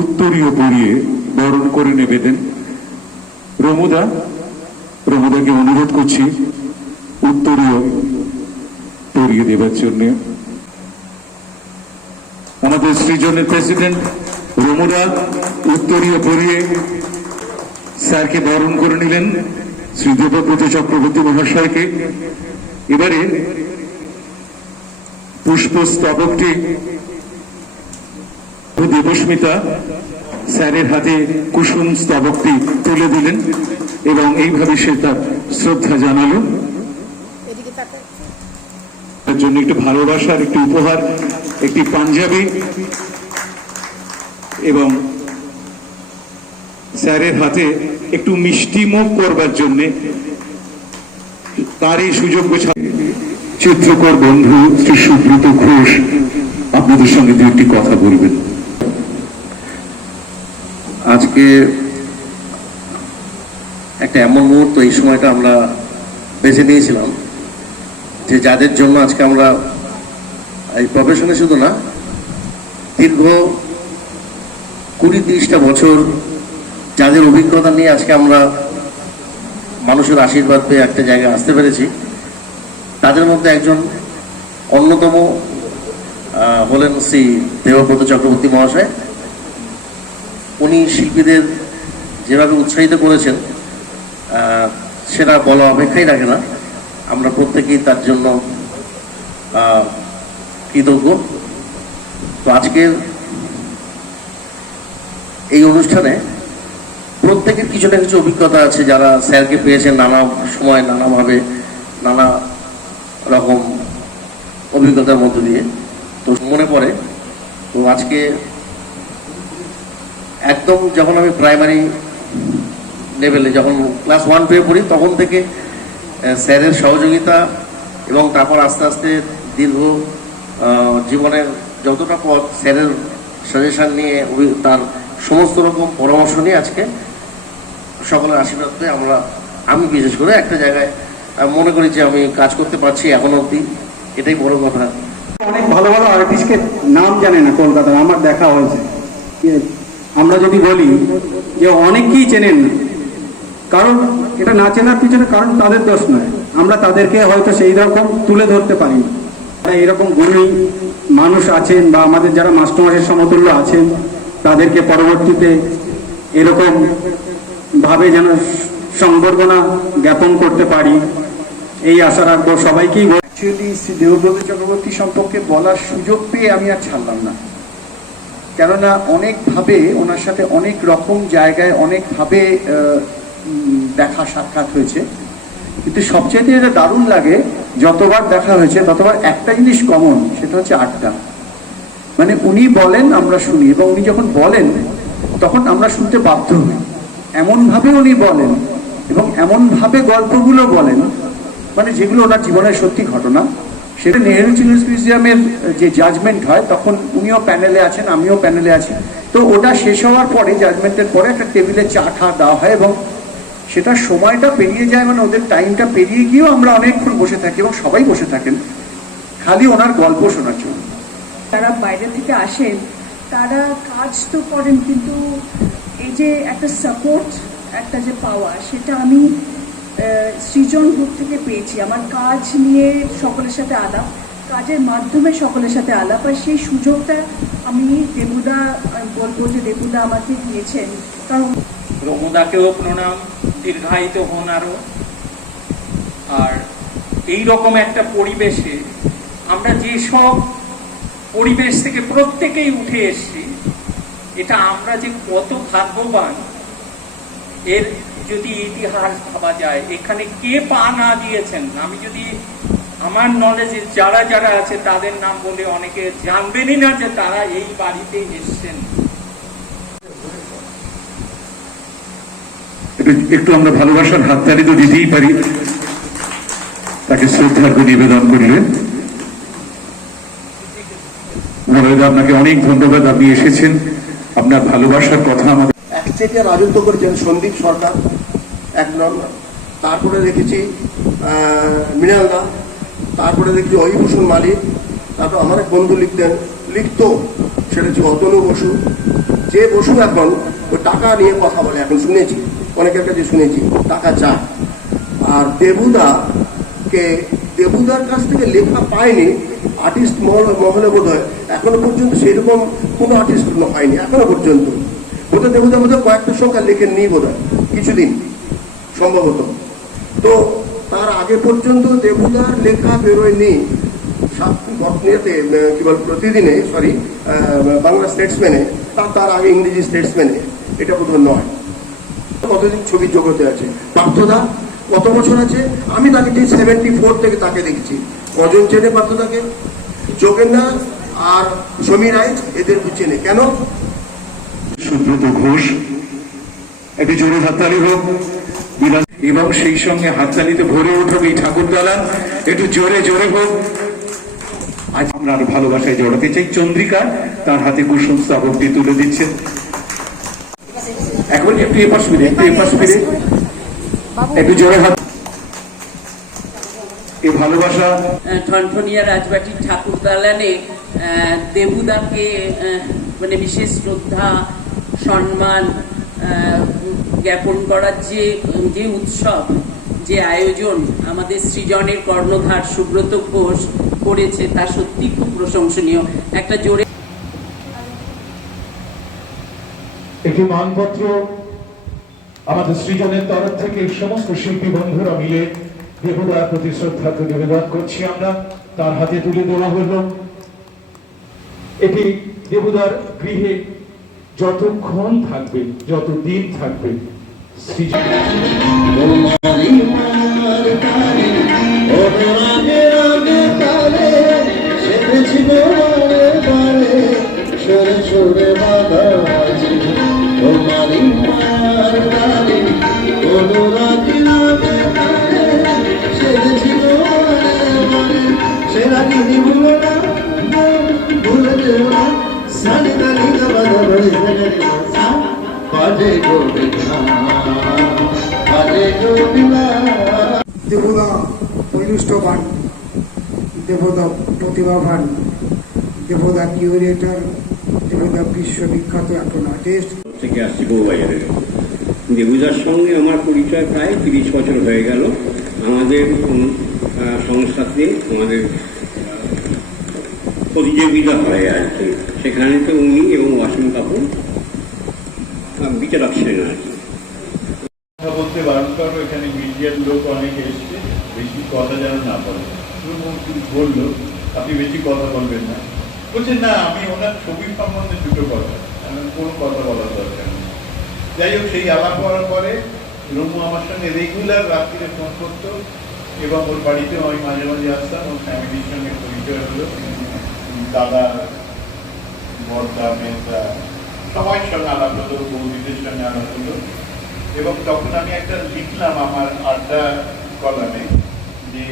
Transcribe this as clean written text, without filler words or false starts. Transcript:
উত্তরীয় পরিয়ে বরণ করে নেবেন। রমুদাকে অনুরোধ করছি উত্তরীয় পরিয়ে দেবার জন্য। আমাদের সৃজনের প্রেসিডেন্ট রমুদা উত্তরীয় পরিয়ে স্যারকে বরণ করে নিলেন, শ্রী দেবব্রত চক্রবর্তী মহাশয়কে। এবারে পুষ্পস্তবকটি দেবস্মিতা স্যারের হাতে কুসুম স্তবকটি তুলে দিলেন এবং এইভাবে সে তার শ্রদ্ধা জানালো। তার জন্য একটু ভালোবাসার একটি উপহার, একটি পাঞ্জাবি এবং স্যারের হাতে একটু মিষ্টি মুখ করবার জন্য তার এই সুযোগ্য চিত্রকর বন্ধু শ্রী সুব্রত ঘোষ আপনাদের সঙ্গে দু একটি কথা বলবেন। আজকে একটা এমন মুহূর্ত, এই সময়টা আমরা বেছে নিয়েছিলাম যে যাদের জন্য আজকে আমরা এই প্রফেশনে শুধু না, দীর্ঘ 20-30টা বছর যাদের অভিজ্ঞতা নিয়ে আজকে আমরা মানুষের আশীর্বাদ পেয়ে একটা জায়গায় আসতে পেরেছি, তাদের মধ্যে একজন অন্যতম হলেন শ্রী দেবব্রত চক্রবর্তী মহাশয়। উনি শিল্পীদের যেভাবে উৎসাহিত করেছেন সেটা বলা অপেক্ষাই রাখে না। আমরা প্রত্যেকেই তার জন্য কৃতজ্ঞ। তো আজকের এই অনুষ্ঠানে প্রত্যেকের কিছু না কিছু অভিজ্ঞতা আছে, যারা স্যারকে পেয়েছেন নানা সময়, নানাভাবে, নানা রকম অভিজ্ঞতার মধ্য দিয়ে। তো মনে পড়ে, তো আজকে একদম যখন আমি প্রাইমারি লেভেলে, যখন ক্লাস 1-2 পড়ি, তখন থেকে স্যারের সহযোগিতা এবং তারপর আস্তে আস্তে দীর্ঘ জীবনের যতটা পথ স্যারের সাজেশন নিয়ে, তার সমস্ত রকম পরামর্শ নিয়ে আজকে সকলের আশীর্বাদ পেয়ে আমি বিশেষ করে একটা জায়গায় মনে করি যে আমি কাজ করতে পারছি এখনো অবধি, এটাই বড় কথা। অনেক ভালো ভালো আর্টিস্টকে নাম জানে না কলকাতায়, আমার দেখা হয়েছে। আমরা যদি বলি যে অনেকেই চেনেন না, কারণ এটা না চেনার পিছনে কারণ তাদের দোষ নয়, আমরা তাদেরকে হয়তো সেই রকম তুলে ধরতে পারি না। এরকম গুণী মানুষ আছেন বা আমাদের যারা মাস্টারমাসের সমতুল্য আছেন, তাদেরকে পরবর্তীতে এরকম ভাবে যেন সংবর্ধনা জ্ঞাপন করতে পারি, এই আশা রাখবো সবাইকেই। অ্যাকচুয়ালি শ্রী দেবব্রত চক্রবর্তী সম্পর্কে বলার সুযোগ পেয়ে আমি আর ছাড়লাম না, কেননা অনেকভাবে ওনার সাথে অনেক রকম জায়গায় অনেকভাবে দেখা সাক্ষাৎ হয়েছে। কিন্তু সবচেয়ে যেটা দারুণ লাগে, যতবার দেখা হয়েছে ততবার একটা জিনিস কমন, সেটা হচ্ছে আড্ডা। মানে উনি বলেন, আমরা শুনি, এবং উনি যখন বলেন তখন আমরা শুনতে বাধ্য হই। এমনভাবে উনি বলেন এবং এমনভাবে গল্পগুলো বলেন, মানে যেগুলো ওনার জীবনের সত্যি ঘটনা। সেটা নেহেরু চিলড্রেন্স মিউজিয়ামের যে জাজমেন্ট হয়, তখন উনিও প্যানেলে আছেন, আমিও প্যানেলে আছি। তো ওটা শেষ হওয়ার পরে, জাজমেন্টের পরে একটা টেবিলে চা খা দেওয়া হয় এবং সেটা সময়টা পেরিয়ে যায়, মানে ওদের টাইমটা পেরিয়ে গিয়েও আমরা অনেকক্ষণ বসে থাকি এবং সবাই বসে থাকেন খালি ওনার গল্প শোনার জন্য। যারা বাইরে থেকে আসেন তারা কাজ তো করেন, কিন্তু এই যে একটা সাপোর্ট, একটা যে পাওয়া, সেটা আমি সৃজন গ্রুপ থেকে পেয়েছি। আমার কাজ নিয়ে সকলের সাথে আলাপ, কাজের মাধ্যমে সকলের সাথে আলাপ, আর সেই সুযোগটা আমি দেবুদা, বলবো যে দেবুদা আমাকে দিয়েছেন। কারণ রমুদাকেও প্রণাম, দীর্ঘায়িত হন আরো। আর এইরকম একটা পরিবেশে আমরা যেসব পরিবেশ থেকে প্রত্যেকেই উঠে এসছি, এটা আমরা যে কত ভাগ্যবান, এর যদি ইতিহাস ভাবা যায়, এখানে কে পা না দিয়েছেন, আমি যদি আমার নলেজে যারা যারা আছে তাদের নাম বলে, অনেকে জানবেনই না যে তারা এই বাড়িতে এসছেন। একটু আমরা ভালোবাসার হাততালি তো দিতেই পারি, তাকে শ্রদ্ধার্ঘ্য নিবেদন করলেন। আপনাকে অনেক ধন্যবাদ, আপনি এসেছেন, আপনার ভালোবাসার কথা আমাদের। একচেটিয়া রাজত্ব করেছেন সন্দীপ সরকার, এক নম্বর। তারপরে দেখেছি মৃণালদা, তারপরে দেখছি অহিভূষণ মালিক, তারপর আমার এক বন্ধু লিখতো, সেটা হচ্ছে অতনু বসু, যে বসু এখন ওই টাকা নিয়ে কথা বলে, এখন শুনেছি অনেকের কাছে শুনেছি টাকা চায়। আর দেবুদার কাছ থেকে লেখা পায়নি আর্টিস্ট মহলে বোধ হয় এখনো পর্যন্ত সেরকম কোনো আর্টিস্ট হয়নি এখনো পর্যন্ত। বোধহয় দেবুদা বোধহয় কয়েকটা সংখ্যা লেখেননি বোধহয় কিছুদিন সম্ভবত। তো তার আগে পর্যন্ত দেবুদার লেখা বেরোয়নি কি বল প্রতিদিনে, সরি বাংলা স্টেটসম্যানে, তার আগে ইংরেজি স্টেটসম্যানে, এটা বোধহয় নয়। কতদিন ছবির জগতে আছে। পার্থদা কত বছর আছে? আমি তাকে 74 থেকে তাকে দেখছি। কজন চেনে পার্থদাকে? যোগেন্দ্র আর সমীর রায় এদের চেনে কেন? সুব্রত ঘোষ, একটি জোরে হাততালি হোক এবং সেই সঙ্গে হাততালিতে ভরে উঠুক এই ঠাকুর দালান, একটু জোরে জোরে হোক। আজ আমরা আর ভালোবাসায় জড়াতে চাই। চন্দ্রিকা তার হাতে কুসুম স্তবকটি তুলে দিচ্ছেন। এখন একটু এপাশ ফিরে, একটু জোরে হাত। এই ভালোবাসা ঠনঠনিয়া রাজবাটির ঠাকুর দালানে দেবুদাকে মানে বিশেষ শ্রদ্ধা সম্মান জ্ঞাপন করার যে উৎসব, যে আয়োজন আমাদের সৃজনের কর্ণধার সুব্রত ঘোষ করেছে তা সত্যি খুব প্রশংসনীয়। একটা জোরে একটি মানপত্র আমাদের সৃজনের তরফ থেকে সমস্ত শিল্পী বন্ধুরা মিলে দেবুদার প্রতি শ্রদ্ধার্ঘ্য নিবেদন করছি আমরা। তার হাতে তুলে দেওয়া হলো। এটি দেবুদার গৃহে যতক্ষণ থাকবে, যতদিন থাকবে সৃজন দেবদা পৈলুষ্টবান, দেবদা প্রতিভাবান, দেবদা কিউরেটর, দেবদা বিশ্ববিখ্যাত একজন আর্টিস্ট। থেকে আসছি বউবাজারের। দেবুদার সঙ্গে আমার পরিচয় প্রায় 30 বছর হয়ে গেল। আমাদের সংস্থাতে আমাদের প্রতিযোগিতা হয় আর কি, সেখানে তো উনি এবং ওয়াসিম কাপুর বিচারক ছিলেন আর কি। কথা বলতে বারণ করো, এখানে মিডিয়ার লোক অনেক এসছে, বেশি কথা যেন না বলে। বললো আপনি বেশি কথা বলবেন না, বলছেন না আমি ওনার ছবির সম্বন্ধে দুটো কথা, কোনো কথা বলার দরকার নেই। যাই হোক, সেই আলাপ করার পরে রুমু আমার সঙ্গে রেগুলার রাত্রিরে ফোন করতো এবং ওর বাড়িতেও আমি মাঝে মাঝে আসতাম। ওর ফ্যামিলির সঙ্গে পরিচয় হলো, দাদা বড়দা মেয়েদা সবার সঙ্গে আলাপ হলো, বৌদিদের সঙ্গে আলাপ হলো। এবং তখন আমি একটা লিখলাম আমার আড্ডা কলামে যে